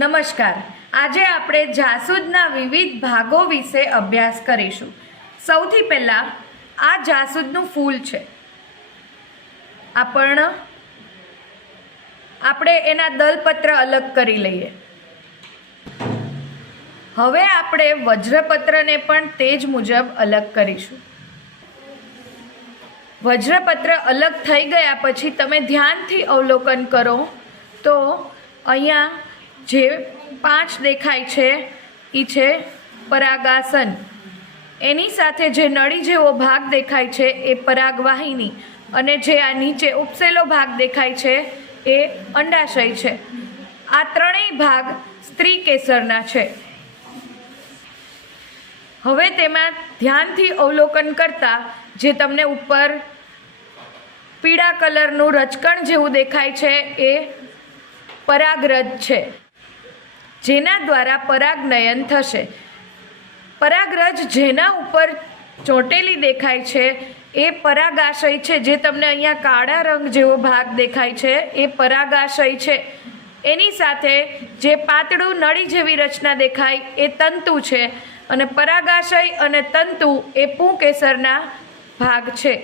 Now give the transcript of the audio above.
નમસ્કાર। આજે આપણે જાસૂદના વિવિધ ભાગો વિશે અભ્યાસ કરીશું। સૌથી પહેલાં આ જાસૂદનું ફૂલ છે। આપણે એના દલપત્ર અલગ કરી લઈએ। હવે આપણે વજ્રપત્રને પણ તે જ મુજબ અલગ કરીશું। વજ્રપત્ર અલગ થઈ ગયા પછી તમે ધ્યાનથી અવલોકન કરો તો અહીંયા જે 5 દેખાય છે એ છે પરાગાસન, એની સાથે જે નળી જેવો ભાગ દેખાય છે એ પરાગવાહિની, અને જે આ નીચે ઉપસેલો ભાગ દેખાય છે એ અંડાશય છે। આ ત્રણેય ભાગ સ્ત્રી કેસરના છે। હવે તેમાં ધ્યાનથી અવલોકન કરતાં જે તમને ઉપર પીળા કલરનું રચકણ જેવું દેખાય છે એ પરાગરજ છે, જેના દ્વારા પરાગનયન થશે। પરાગરજ જેના ઉપર ચોંટેલી દેખાય છે એ પરાગાશય છે। જે તમને અહીંયા કાળા રંગ જેવો ભાગ દેખાય છે એ પરાગાશય છે। એની સાથે જે પાતળું નળી જેવી રચના દેખાય એ તંતુ છે, અને પરાગાશય અને તંતુ એ પુંકેસરના ભાગ છે।